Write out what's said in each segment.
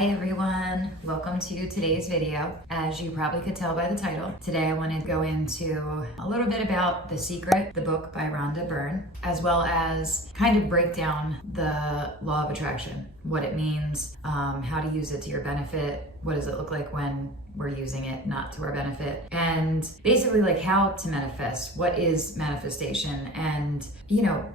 Hi everyone, welcome to today's video. As you probably could tell by the title, today I wanted to go into a little bit about The Secret, the book by Rhonda Byrne, as well as kind of break down the law of attraction, what it means, how to use it to your benefit, what does it look like when we're using it not to our benefit, and basically like how to manifest, what is manifestation, and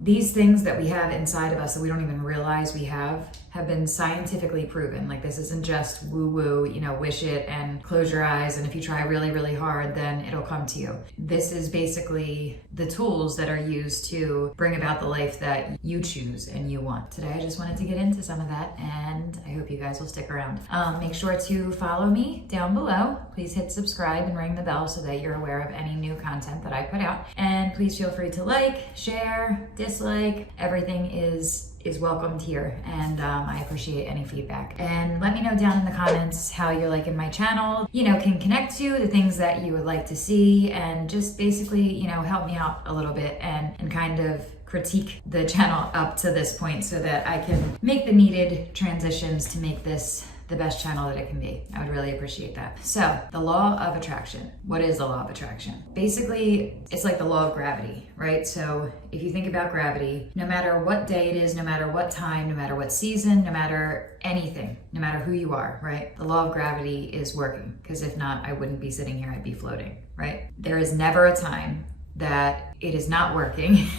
these things that we have inside of us that we don't even realize we have been scientifically proven. Like, this isn't just woo-woo, wish it and close your eyes, and if you try really, really hard, then it'll come to you. This is basically the tools that are used to bring about the life that you choose and you want. Today, I just wanted to get into some of that, and I hope you guys will stick around. Make sure to follow me down below. Please hit subscribe and ring the bell so that you're aware of any new content that I put out. And please feel free to like, share, dislike. Everything is welcomed here, and I appreciate any feedback. And let me know down in the comments how you're liking my channel, can connect to the things that you would like to see, and just basically, help me out a little bit and kind of critique the channel up to this point so that I can make the needed transitions to make this the best channel that it can be. I would really appreciate that. So, the law of attraction. What is the law of attraction? Basically, it's like the law of gravity, right? So, if you think about gravity, no matter what day it is, no matter what time, no matter what season, no matter anything, no matter who you are, right? The law of gravity is working, because if not, I wouldn't be sitting here, I'd be floating, right? There is never a time that it is not working.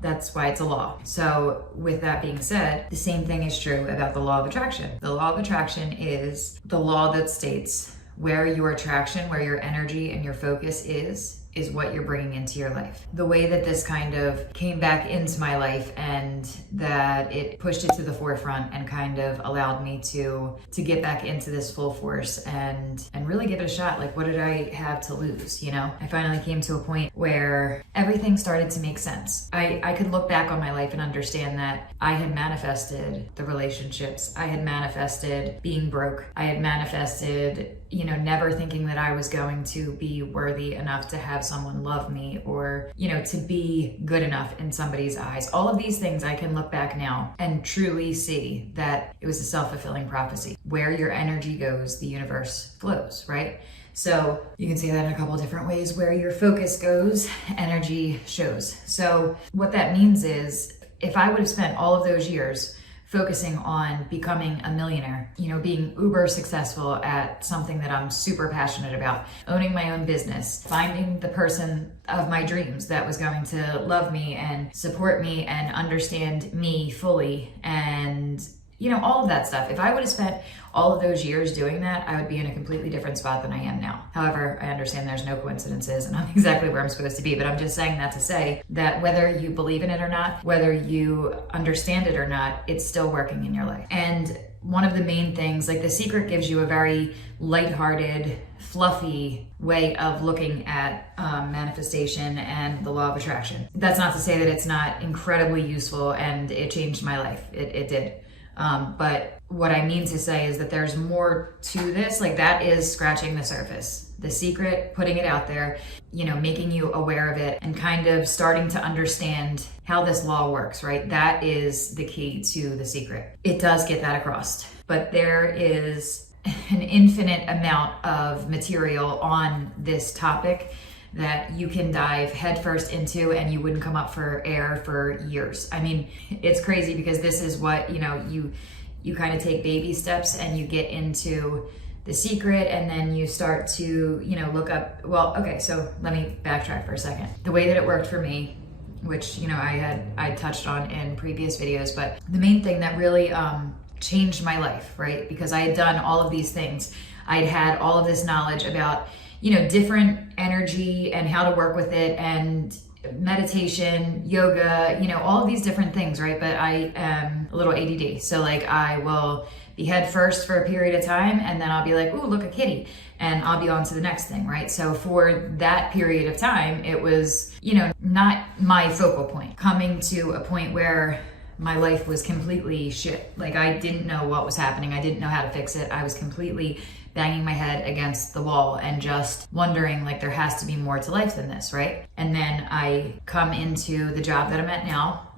That's why it's a law. So with that being said, the same thing is true about the law of attraction. The law of attraction is the law that states where your attraction, where your energy and your focus is what you're bringing into your life. The way that this kind of came back into my life, and that it pushed it to the forefront and kind of allowed me to get back into this full force and really give it a shot. Like, what did I have to lose? I finally came to a point where everything started to make sense. I could look back on my life and understand that I had manifested the relationships. I had manifested being broke. I had manifested never thinking that I was going to be worthy enough to have someone love me, or, to be good enough in somebody's eyes. All of these things I can look back now and truly see that it was a self-fulfilling prophecy. Where your energy goes, the universe flows, right? So you can say that in a couple different ways. Where your focus goes, energy shows. So what that means is, if I would have spent all of those years focusing on becoming a millionaire, being uber successful at something that I'm super passionate about, owning my own business, finding the person of my dreams that was going to love me and support me and understand me fully, and all of that stuff. If I would have spent all of those years doing that, I would be in a completely different spot than I am now. However, I understand there's no coincidences and I'm exactly where I'm supposed to be, but I'm just saying that to say that whether you believe in it or not, whether you understand it or not, it's still working in your life. And one of the main things, like The Secret gives you a very lighthearted, fluffy way of looking at manifestation and the law of attraction. That's not to say that it's not incredibly useful and it changed my life. It did. But what I mean to say is that there's more to this. Like, that is scratching the surface. The Secret, putting it out there, making you aware of it and kind of starting to understand how this law works, right? That is the key to The Secret. It does get that across, but there is an infinite amount of material on this topic that you can dive headfirst into and you wouldn't come up for air for years. I mean, it's crazy because this is what, you kind of take baby steps and you get into The Secret, and then you start to, look up, so let me backtrack for a second. The way that it worked for me, which, I touched on in previous videos, but the main thing that really changed my life, right? Because I had done all of these things. I'd had all of this knowledge about different energy and how to work with it, and meditation, yoga, all of these different things, right? But I am a little ADD. So like, I will be head first for a period of time, and then I'll be like, ooh, look, a kitty. And I'll be on to the next thing, right? So for that period of time, it was, not my focal point. Coming to a point where my life was completely shit. Like, I didn't know what was happening. I didn't know how to fix it. I was completely banging my head against the wall and just wondering like there has to be more to life than this, right? And then I come into the job that I'm at now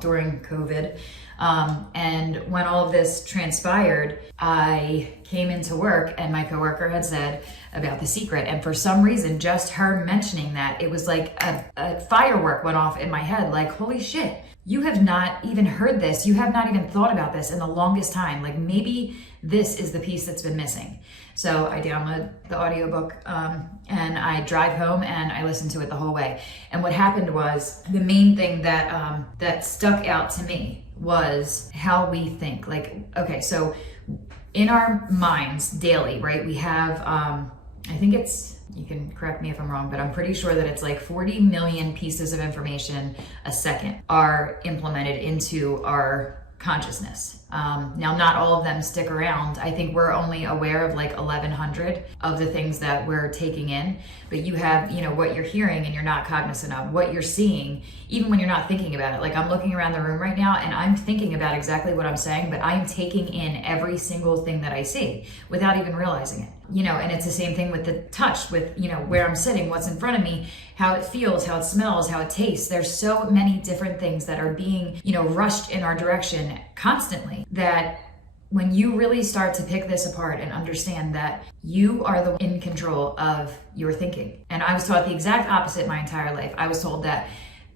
during COVID. And when all of this transpired, I came into work and my coworker had said about The Secret. And for some reason, just her mentioning that, it was like a firework went off in my head. Like, holy shit, you have not even heard this. You have not even thought about this in the longest time. Like maybe this is the piece that's been missing. So I download the audiobook and I drive home and I listen to it the whole way. And what happened was the main thing that that stuck out to me was how we think. Like, okay, so in our minds daily, right, we have, I think it's, you can correct me if I'm wrong, but I'm pretty sure that it's like 40 million pieces of information a second are implemented into our consciousness. Now, not all of them stick around. I think we're only aware of like 1,100 of the things that we're taking in, but you have, you know, what you're hearing and you're not cognizant of, what you're seeing, even when you're not thinking about it. Like I'm looking around the room right now and I'm thinking about exactly what I'm saying, but I'm taking in every single thing that I see without even realizing it. You know, and it's the same thing with the touch, with, you know, where I'm sitting, what's in front of me, how it feels, how it smells, how it tastes. There's so many different things that are being, you know, rushed in our direction constantly, that when you really start to pick this apart and understand that you are the in control of your thinking. And I was taught the exact opposite my entire life. I was told that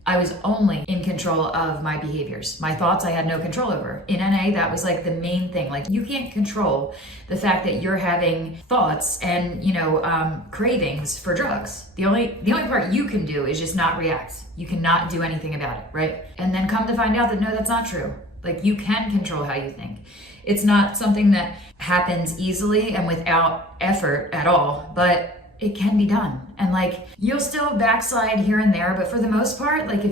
I was only in control of my behaviors. My thoughts I had no control over. In NA, that was like the main thing. Like you can't control the fact that you're having thoughts and, you know, cravings for drugs. The only part you can do is just not react. You cannot do anything about it, right? And then come to find out that no, that's not true. Like you can control how you think. It's not something that happens easily and without effort at all, but it can be done. And like, you'll still backslide here and there, but for the most part, like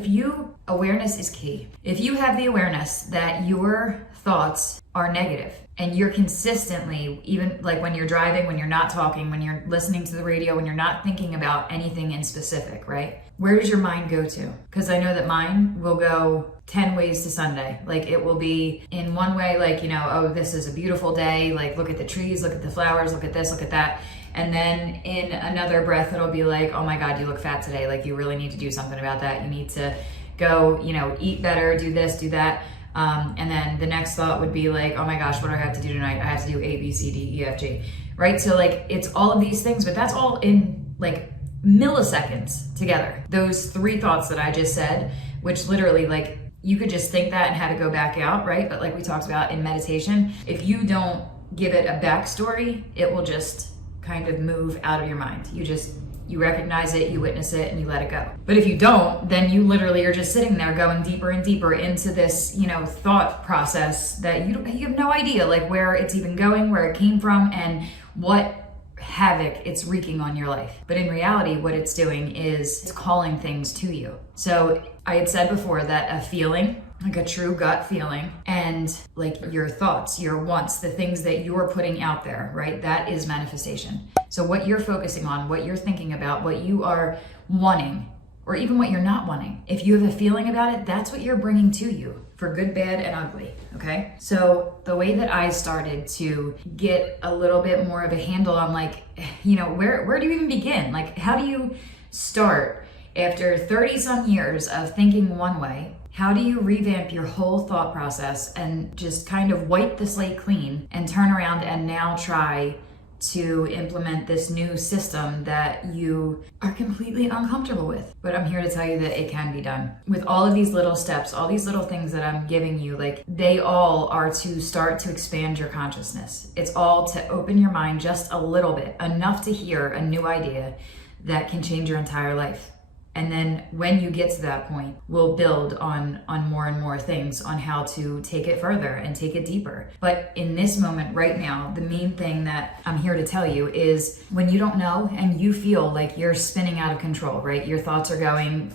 awareness is key. If you have the awareness that your thoughts are negative and you're consistently, even like when you're driving, when you're not talking, when you're listening to the radio, when you're not thinking about anything in specific, right? Where does your mind go to? Because I know that mine will go 10 ways to Sunday. Like it will be in one way, like, you know, oh, this is a beautiful day. Like, look at the trees, look at the flowers, look at this, look at that. And then in another breath, it'll be like, oh my God, you look fat today. Like you really need to do something about that. You need to go, you know, eat better, do this, do that. And then the next thought would be like, oh my gosh, what do I have to do tonight? I have to do A, B, C, D, E, F, G, right? So like, it's all of these things, but that's all in like milliseconds together. Those three thoughts that I just said, which literally like, you could just think that and have it go back out, right? But like we talked about in meditation, if you don't give it a backstory, it will just kind of move out of your mind. You recognize it, you witness it, and you let it go. But if you don't, then you literally are just sitting there going deeper and deeper into this, you know, thought process that you have no idea like where it's even going, where it came from, and what havoc it's wreaking on your life. But in reality, what it's doing is it's calling things to you. So I had said before that a feeling, like a true gut feeling, and like your thoughts, your wants, the things that you're putting out there, right? That is manifestation. So what you're focusing on, what you're thinking about, what you are wanting, or even what you're not wanting, if you have a feeling about it, that's what you're bringing to you, for good, bad, and ugly, okay? So the way that I started to get a little bit more of a handle on like, you know, where do you even begin? Like, how do you start after 30 some years of thinking one way? How do you revamp your whole thought process and just kind of wipe the slate clean and turn around and now try to implement this new system that you are completely uncomfortable with? But I'm here to tell you that it can be done. With all of these little steps, all these little things that I'm giving you, like they all are to start to expand your consciousness. It's all to open your mind just a little bit, enough to hear a new idea that can change your entire life. And then when you get to that point, we'll build on more and more things on how to take it further and take it deeper. But in this moment right now, the main thing that I'm here to tell you is when you don't know and you feel like you're spinning out of control, right? Your thoughts are going,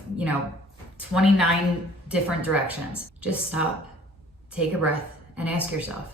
29 different directions. Just stop, take a breath, and ask yourself,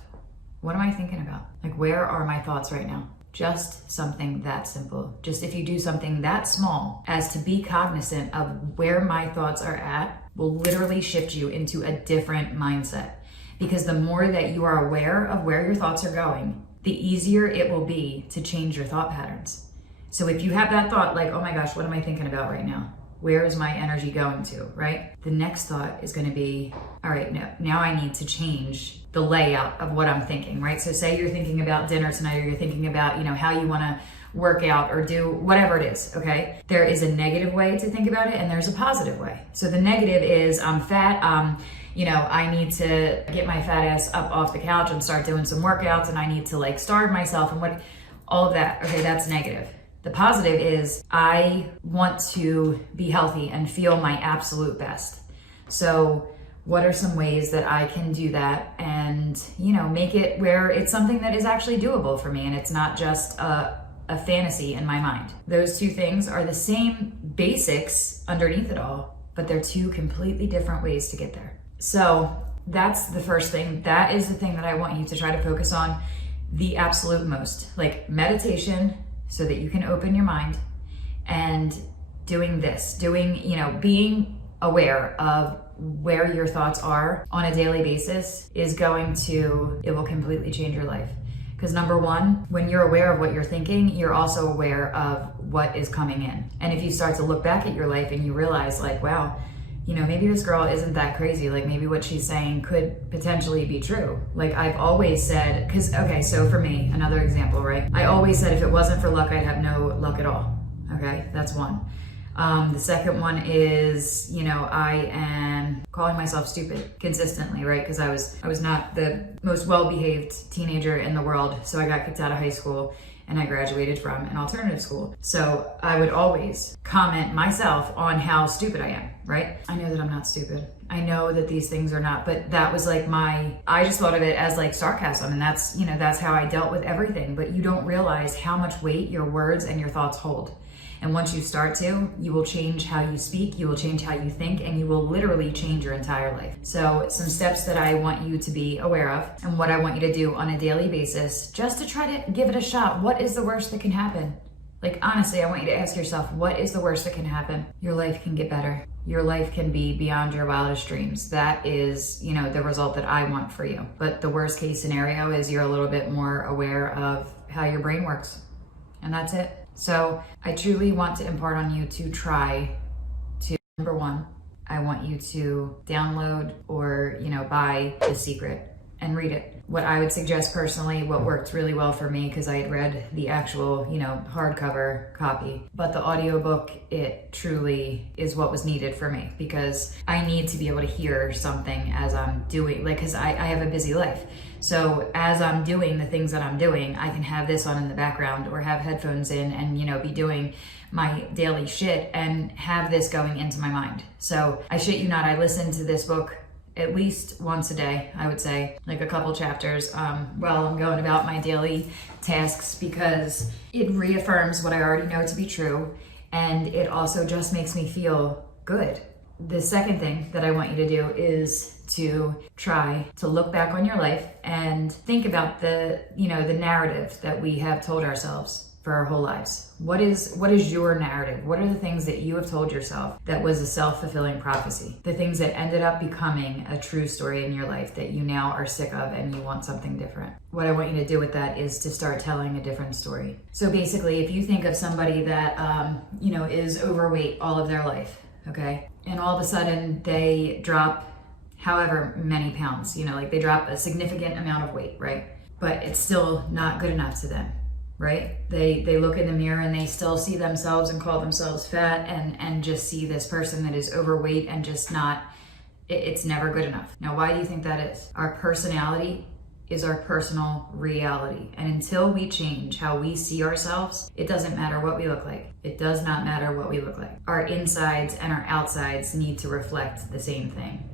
what am I thinking about? Like, where are my thoughts right now? Just something that simple. Just if you do something that small as to be cognizant of where my thoughts are at, will literally shift you into a different mindset. Because the more that you are aware of where your thoughts are going, the easier it will be to change your thought patterns. So if you have that thought like, oh my gosh, what am I thinking about right now? Where is my energy going to, right? The next thought is going to be, all right, now I need to change the layout of what I'm thinking, right? So say you're thinking about dinner tonight, or you're thinking about, how you want to work out or do whatever it is, okay? There is a negative way to think about it, and there's a positive way. So the negative is, I'm fat, I need to get my fat ass up off the couch and start doing some workouts, and I need to like starve myself and all of that. Okay, that's negative. The positive is I want to be healthy and feel my absolute best. So what are some ways that I can do that and, make it where it's something that is actually doable for me and it's not just a fantasy in my mind? Those two things are the same basics underneath it all, but they're two completely different ways to get there. So that's the first thing. That is the thing that I want you to try to focus on the absolute most, like meditation, so that you can open your mind, and being aware of where your thoughts are on a daily basis it will completely change your life. Because number one, when you're aware of what you're thinking, you're also aware of what is coming in. And if you start to look back at your life and you realize like, wow, maybe this girl isn't that crazy. Like maybe what she's saying could potentially be true. Like I've always said, so for me, another example, right? I always said if it wasn't for luck, I'd have no luck at all. Okay, that's one. The second one is, I am calling myself stupid consistently, right? Because I was not the most well-behaved teenager in the world. So I got kicked out of high school and I graduated from an alternative school. So I would always comment myself on how stupid I am, right? I know that I'm not stupid. I know that these things are not, but that was like I just thought of it as like sarcasm, and that's how I dealt with everything. But you don't realize how much weight your words and your thoughts hold. And once you start to, you will change how you speak, you will change how you think, and you will literally change your entire life. So some steps that I want you to be aware of and what I want you to do on a daily basis, just to try to give it a shot. What is the worst that can happen? Like honestly, I want you to ask yourself, what is the worst that can happen? Your life can get better. Your life can be beyond your wildest dreams. That is, the result that I want for you. But the worst case scenario is you're a little bit more aware of how your brain works. And that's it. So I truly want to impart on you to try to, number one, I want you to download or, buy The Secret and read it. What I would suggest personally, what worked really well for me, because I had read the actual, hardcover copy, but the audiobook, it truly is what was needed for me, because I need to be able to hear something as I'm doing, because I have a busy life. So as I'm doing the things that I'm doing, I can have this on in the background or have headphones in and, be doing my daily shit and have this going into my mind. So I shit you not, I listen to this book at least once a day, I would say, like a couple chapters while I'm going about my daily tasks, because it reaffirms what I already know to be true, and it also just makes me feel good. The second thing that I want you to do is to try to look back on your life and think about the narrative that we have told ourselves for our whole lives. What is your narrative? What are the things that you have told yourself that was a self-fulfilling prophecy? The things that ended up becoming a true story in your life that you now are sick of and you want something different. What I want you to do with that is to start telling a different story. So basically, if you think of somebody that is overweight all of their life, okay, and all of a sudden they drop however many pounds, they drop a significant amount of weight, right? But it's still not good enough to them. Right? They look in the mirror and they still see themselves and call themselves fat and just see this person that is overweight and just not, it's never good enough. Now, why do you think that is? Our personality is our personal reality. And until we change how we see ourselves, it doesn't matter what we look like. It does not matter what we look like. Our insides and our outsides need to reflect the same thing.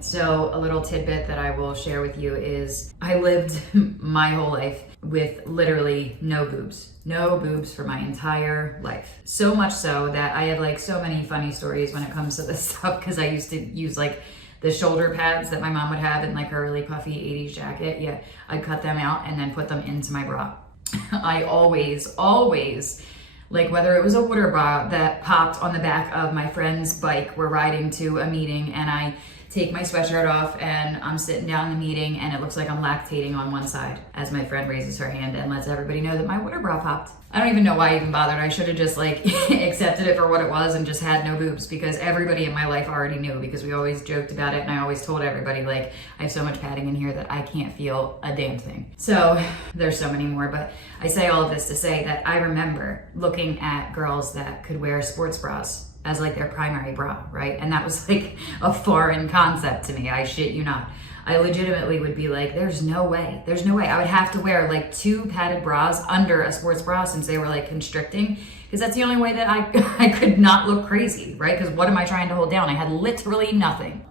So a little tidbit that I will share with you is I lived my whole life with literally no boobs for my entire life. So much so that I have so many funny stories when it comes to this stuff, because I used to use the shoulder pads that my mom would have in her really puffy 80s jacket. Yeah, I'd cut them out and then put them into my bra. I always, whether it was a water bra that popped on the back of my friend's bike, we're riding to a meeting and I take my sweatshirt off and I'm sitting down in the meeting and it looks like I'm lactating on one side as my friend raises her hand and lets everybody know that my water bra popped. I don't even know why I even bothered. I should have just like accepted it for what it was and just had no boobs, because everybody in my life already knew, because we always joked about it and I always told everybody like I have so much padding in here that I can't feel a damn thing. So there's so many more, but I say all of this to say that I remember looking at girls that could wear sports bras as like their primary bra, right? And that was like a foreign concept to me. I shit you not. I legitimately would be like, there's no way. I would have to wear like 2 padded bras under a sports bra since they were like constricting, because that's the only way that I could not look crazy, right? Because what am I trying to hold down? I had literally nothing.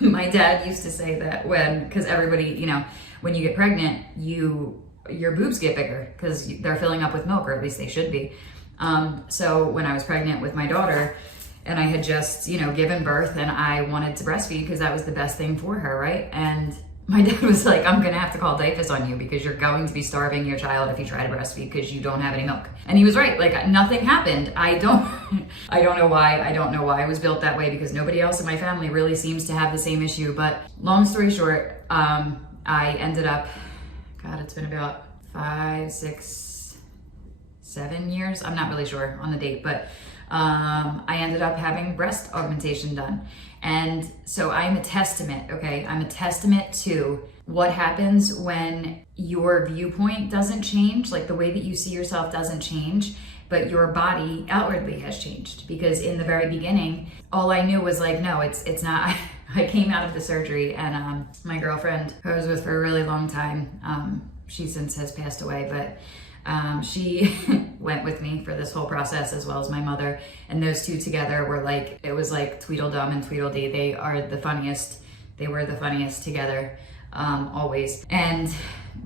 My dad used to say that because everybody, you know, when you get pregnant, your boobs get bigger because they're filling up with milk, or at least they should be. So when I was pregnant with my daughter and I had just, you know, given birth and I wanted to breastfeed because that was the best thing for her, right? And my dad was like, I'm gonna have to call diapers on you because you're going to be starving your child if you try to breastfeed because you don't have any milk. And he was right, like nothing happened. I don't know why I was built that way, because nobody else in my family really seems to have the same issue. But long story short, I ended up, God, it's been about 5, 6, 7 years. I'm not really sure on the date, but I ended up having breast augmentation done. And so I'm a testament, okay? I'm a testament to what happens when your viewpoint doesn't change, like the way that you see yourself doesn't change, but your body outwardly has changed. Because in the very beginning, all I knew was like, no, it's not. I came out of the surgery and my girlfriend, who I was with for a really long time, she since has passed away, but she went with me for this whole process, as well as my mother, and those two together were like, it was like Tweedledum and Tweedledee. They are the funniest. They were the funniest together, always. And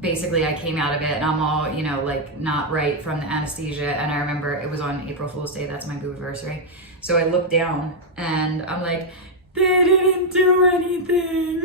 basically I came out of it and I'm all, you know, like not right from the anesthesia. And I remember it was on April Fool's Day. That's my boobiversary. So I looked down and I'm like, they didn't do anything.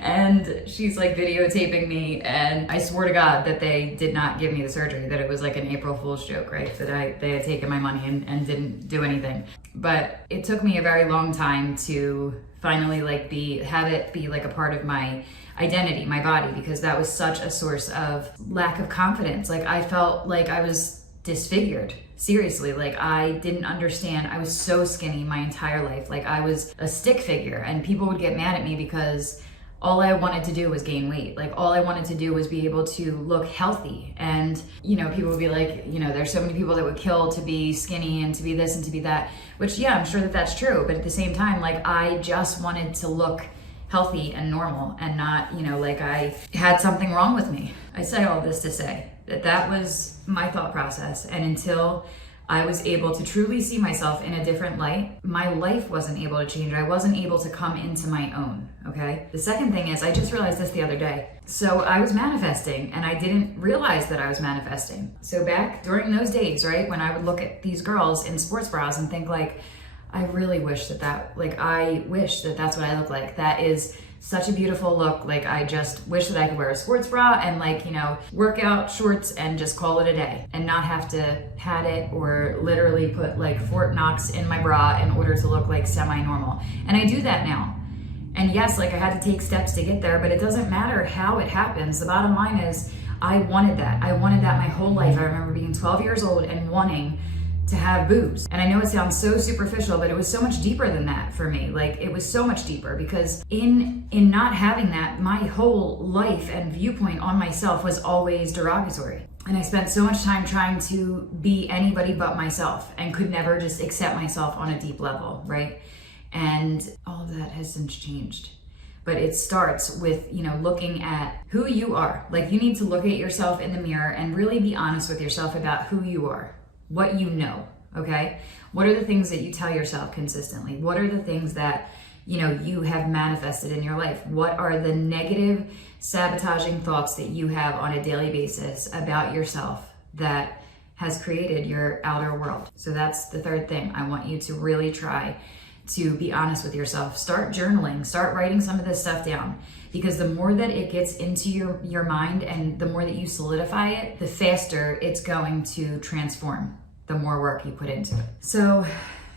And she's like videotaping me, and I swear to God that they did not give me the surgery, that it was like an April Fool's joke, right? That they had taken my money and didn't do anything. But it took me a very long time to finally like have it be like a part of my identity, my body, because that was such a source of lack of confidence. Like I felt like I was disfigured. Seriously, like I didn't understand. I was so skinny my entire life. Like I was a stick figure, and people would get mad at me because all I wanted to do was gain weight. Like all I wanted to do was be able to look healthy. And, you know, people would be like, you know, there's so many people that would kill to be skinny and to be this and to be that, which yeah, I'm sure that that's true. But at the same time, like I just wanted to look healthy and normal and not, you know, like I had something wrong with me. I say all this to say that was my thought process. And until I was able to truly see myself in a different light, my life wasn't able to change. I wasn't able to come into my own, okay? The second thing is, I just realized this the other day. So I was manifesting and I didn't realize that I was manifesting. So back during those days, right, when I would look at these girls in sports bras and think like, I really wish I wish that that's what I look like. That is such a beautiful look. Like I just wish that I could wear a sports bra and like, you know, workout shorts and just call it a day and not have to pad it or literally put like Fort Knox in my bra in order to look like semi-normal. And I do that now. And yes, like I had to take steps to get there, but it doesn't matter how it happens. The bottom line is I wanted that. I wanted that my whole life. I remember being 12 years old and wanting to have boobs. And I know it sounds so superficial, but it was so much deeper than that for me. Like it was so much deeper because in not having that, my whole life and viewpoint on myself was always derogatory. And I spent so much time trying to be anybody but myself and could never just accept myself on a deep level, right? And all of that has since changed. But it starts with, you know, looking at who you are. Like you need to look at yourself in the mirror and really be honest with yourself about who you are. What you know, okay? What are the things that you tell yourself consistently? What are the things that, you know, you have manifested in your life? What are the negative, sabotaging thoughts that you have on a daily basis about yourself that has created your outer world? So that's the third thing. I want you to really try to be honest with yourself. Start journaling, start writing some of this stuff down. Because the more that it gets into your mind and the more that you solidify it, the faster it's going to transform, the more work you put into it. So,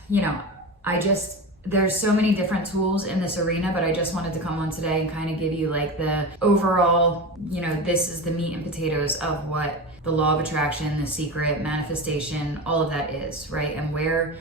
you know, I just there's so many different tools in this arena, but I just wanted to come on today and kind of give you like the overall, this is the meat and potatoes of what the law of attraction, the secret, manifestation, all of that is, right? And where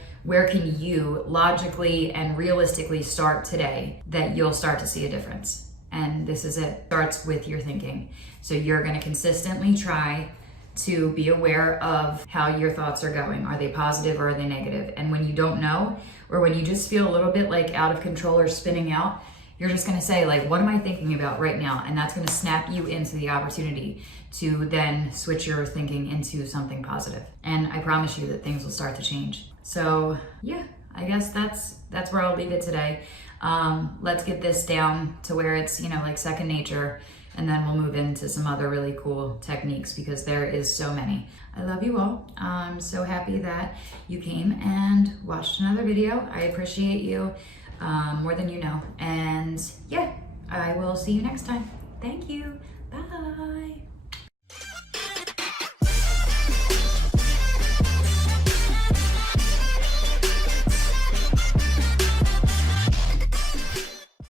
can you logically and realistically start today that you'll start to see a difference? And this is it. Starts with your thinking. So you're going to consistently try to be aware of how your thoughts are going. Are they positive or are they negative? And when you don't know, or when you just feel a little bit like out of control or spinning out, you're just going to say like, what am I thinking about right now? And that's going to snap you into the opportunity to then switch your thinking into something positive. And I promise you that things will start to change. So yeah, I guess that's where I'll leave it today. Let's get this down to where it's, like second nature. And then we'll move into some other really cool techniques because there is so many. I love you all. I'm so happy that you came and watched another video. I appreciate you more than you know. And yeah, I will see you next time. Thank you. Bye.